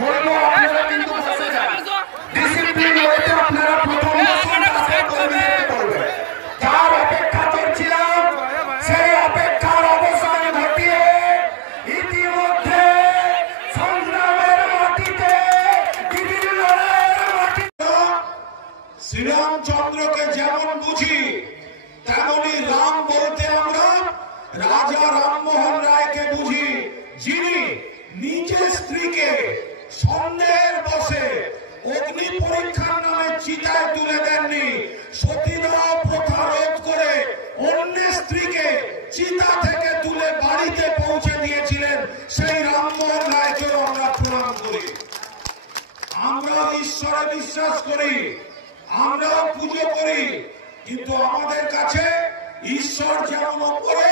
বলবো আপনারা কিন্তু বসে যান, ডিসিপ্লিন হতে আপনারা প্রথম বসুন, তারপর কর্মীদের করবেন। যার অপেক্ষা করছিলাম সেই অপেক্ষার অবসান ঘটিয়ে ইতিমধ্যে সংগ্রামের মাটিতে বিভিন্ন লড়াইয়ের মাটিতে শ্রীরামচন্দ্রকে যেমন বুঝি তেমনি রাম বলতে আমরা রাজা রামমোহন রায়কে বুঝি, যিনি নিজের স্ত্রীকে সন্দেহের বশে অগ্নি পরীক্ষার নামে চিতায় তুলে দেননি, সতীদাহ প্রথা রোধ করে অন্য স্ত্রীকে চিতা থেকে তুলে বাড়িতে পৌঁছে দিয়েছিলেন। সেই রামমোহন রায়কেও আমরা প্রণাম করি। আমরা ঈশ্বরে বিশ্বাস করি, আমরাও পুজো করি, কিন্তু আমাদের কাছে ঈশ্বর যেমন ওপরে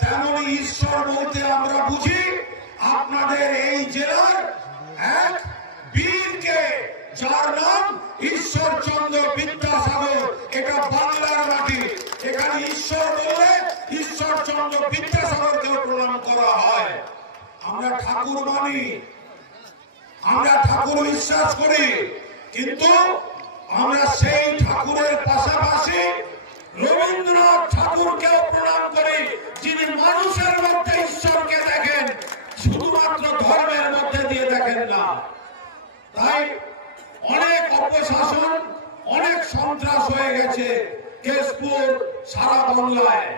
তেমনি ঈশ্বর বলতে আমরা বুঝি আপনাদের এই জেলার এক বীরকে, যার নাম ঈশ্বরচন্দ্র বিদ্যাসাগর। এটা বাংলার মাটি, এখানে ঈশ্বর বললে ঈশ্বরচন্দ্র বিদ্যাসাগরকে প্রণাম করা হয়। আমরা ঠাকুর মানি, আমরা ঠাকুর বিশ্বাস করি, কিন্তু আমরা সেই ঠাকুরের পাশাপাশি রবীন্দ্রনাথ ঠাকুরকেও প্রণাম করি, যিনি মানুষের মধ্যে ঈশ্বরকে দেখেন, শুধুমাত্র ধর্মের মধ্যে দিয়ে দেখেন না। তাই অনেক অপশাসন, অনেক সন্ত্রাস হয়ে গেছে কেশপুর সারা বাংলায়,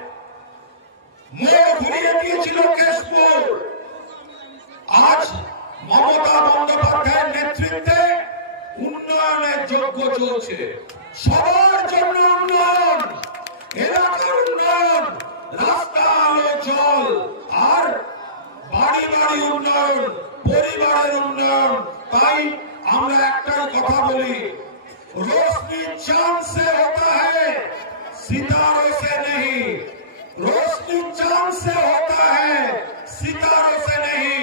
মোড় ঘুরিয়ে দিয়েছিল কেশপুর। আজ মমতা বন্দ্যোপাধ্যায়ের নেতৃত্বে উন্নয়নের যজ্ঞ চলছে, সবার জন্য উন্নয়ন, এলাকার উন্নয়ন, রাস্তা আলো জল, আর বাড়ি বাড়ি উন্নয়ন, পরিবারের উন্নয়ন। তাই আমরা একটাই কথা বলি, रोशनी चांद से होता है सितारों से नहीं, रोशनी चांद से होता है सितारों से नहीं,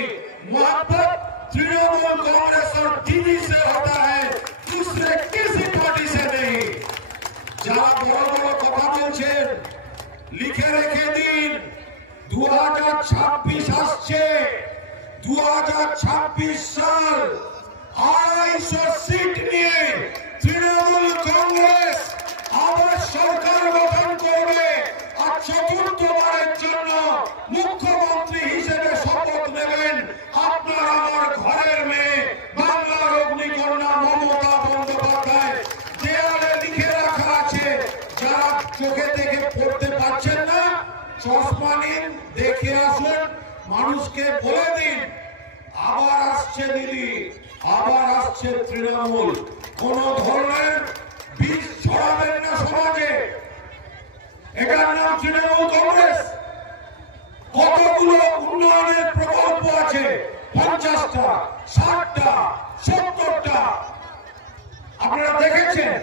मोहब्बत तृणमूल कांग्रेस और टीवी से होता है, दूसरे किसी पार्टी से नहीं। যারা বড় বড় কথা বলছেন লিখে রেখে দিন, 2026 আসছে, 2026 সাল 250 সিট নিয়ে তৃণমূল কংগ্রেস আবার সরকার গঠন করবে, আর চতুর্থবারের জন্য মুখ্যমন্ত্রী হিসেবে শপথ নেবেন আপনার আমার ঘরের মেয়ে, বাংলার অগ্নিকন্যা মমতা বন্দ্যোপাধ্যায়। দেয়ালে লিখে রাখা আছে, যারা চোখে দেখে পড়তে পারছেন না চশমা নিন, দেখে আসুন, মানুষকে বলে দিন আবার আসছে দিদি, আবার আসছে তৃণমূল। কোন ধরনের বীজ ছড়াবেন না সমাজে, এটার নাম তৃণমূল কংগ্রেস। কতগুলো উন্নয়নের প্রকল্প আছে, 50টা, 60টা, 70টা, আপনারা দেখেছেন,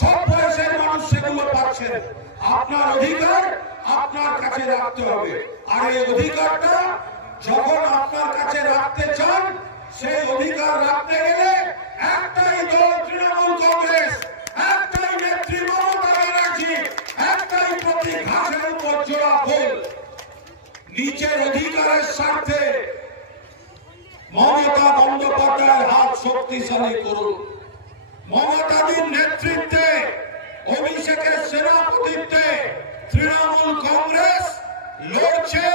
সব বয়সের মানুষ সেগুলো পাচ্ছেন। আপনার অধিকার আপনার কাছে রাখতে হবে, আর এই অধিকারটা যখন আপনার কাছে রাখতে চান, সেই অধিকার রাখতে গেলে একটাই দল তৃণমূল কংগ্রেস, একটাই নেত্রী মমতা ব্যানার্জি, একটাই প্রতীক ঘাসের উপর জোড়া ফুল। নিজের অধিকারের স্বার্থে মমতা বন্দ্যোপাধ্যায়ের হাত শক্তিশালী করুন। মমতাদির নেতৃত্বে, অভিষেকের সেনাপতিত্বে তৃণমূল কংগ্রেস লড়ছে,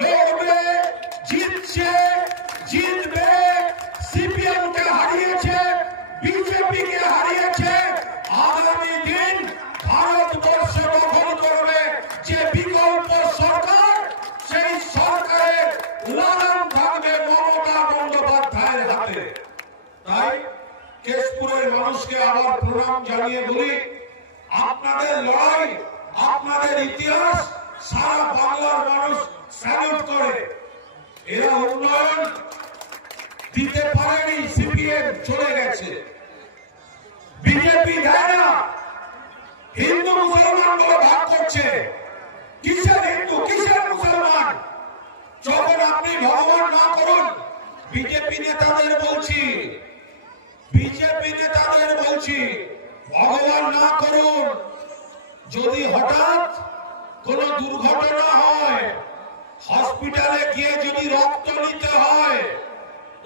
লড়বে, জিতছে, জিতবে। সিপিএম কে হারিয়েছে, বিজেপি কে হারিয়েছে, আগামী দিন ভারতবর্ষ দখল করবে যে বিকল্প সরকার, সেই সরকারের লাগাম থাকবে মমতা বন্দ্যোপাধ্যায়ের হাতে। তাই কেশপুরের মানুষকে আবার প্রণাম জানিয়ে বলি, আপনাদের লড়াই, আপনাদের ইতিহাস সারা বাংলার মানুষ স্যালুট করে। এরা উন্নয়ন দিতে পারেনি, সিপিএম চলে গেছে, বিজেপি দেয় না, হিন্দু মুসলমান বলে ভাগ করছে। কিসের হিন্দু, কিসের মুসলমান? যখন আপনি ভগবান না করুন, বিজেপি নেতাদের বলছি, বিজেপি নেতাদের বলছি, ভগবান না করুন। যদি হঠাৎ কোন দুর্ঘটনা হয়, হসপিটালে গিয়ে যদি রক্ত নিতে হয়,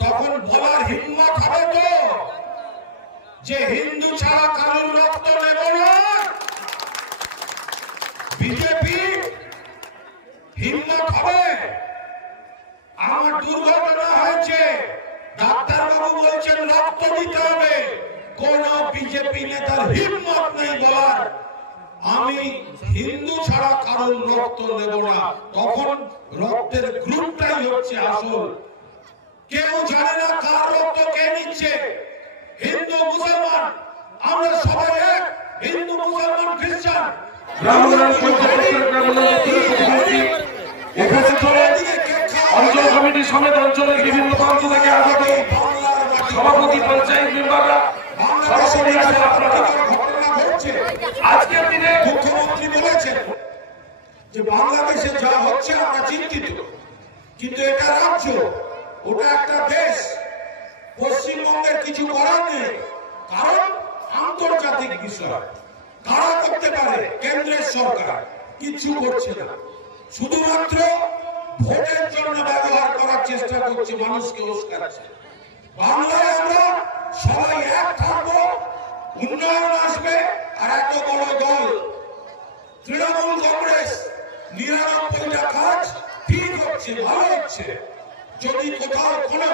তখন বলার হিম্মত হবে তো যে হিন্দু ছাড়া কারোর রক্ত নেব না? বিজেপি হিম্মত হবে? আমার দুর্ঘটনা হয়েছে, ডাক্তারবাবু বলছেন রক্ত দিতে হবে, কোন বিজেপি নেতার হিম্মত নেই বলার আমি হিন্দু ছাড়া কারোর রক্ত নেব না। তখন রক্তের গ্রুপটাই হচ্ছে আসল। কেউ জানে না কার রক্ত কে নিচ্ছে। হিন্দু মুসলমান আমরা সবাই এক, হিন্দু মুসলমান খ্রিস্টান। অঞ্চল কমিটি সমেত অঞ্চলের বিভিন্ন প্রান্ত থেকে আগত সভাপতি, পঞ্চায়েত মেম্বাররা সরাসরি আছেন। আপনারা আজকের দিনে মুখ্যমন্ত্রী বলেছেন যে বাংলাদেশে যা হচ্ছে আমরা চিন্তিত, কিন্তু এটা রাজ্য, ওটা একটা দেশ। পশ্চিমবঙ্গের কিছু করার নেই, কারণ আন্তর্জাতিক বিষয়। কারা করতে পারে? কেন্দ্রের সরকার কিছু করছে না, শুধুমাত্র ভোটের জন্য ব্যবহার করার চেষ্টা করছে, মানুষকে উস্কাচ্ছে। বাংলায় আমরা সবাই এক থাকবো, উন্নয়ন আসবে। আর এত বড় দল তৃণমূল কংগ্রেস ৯৯টা কাজ ঠিক হচ্ছে, ভালো হচ্ছে। যদি কোথাও কোনো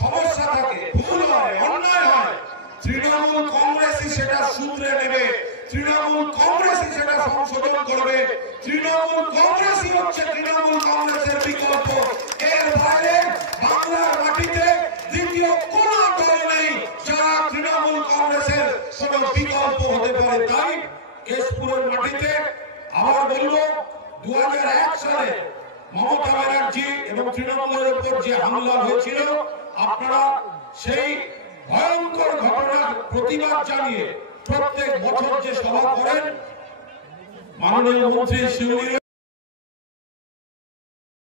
সমস্যা থাকে, ভুল হয়, অন্যায় হয়, তৃণমূল কংগ্রেসই সেটা শুধরে নেবে, তৃণমূল কংগ্রেসই সেটা সংশোধন করবে। তৃণমূল কংগ্রেসই হচ্ছে তৃণমূল কংগ্রেসের বিকল্প। এর বাইরে বাংলার মাটিতে দ্বিতীয় কোন দল নেই যারা তৃণমূল কংগ্রেসের কোন বিকল্প হতে পারে। তাই কেশপুরের মাটিতে আবার বলবো, 2001 সালে মমতা ব্যানার্জি এবং তৃণমূলের উপর যে হামলা হয়েছিল, আপনারা সেই ভয়ঙ্কর ঘটনার প্রতিবাদ জানিয়ে প্রত্যেক বছর যে সভা করেন, মাননীয় মন্ত্রী শিউলি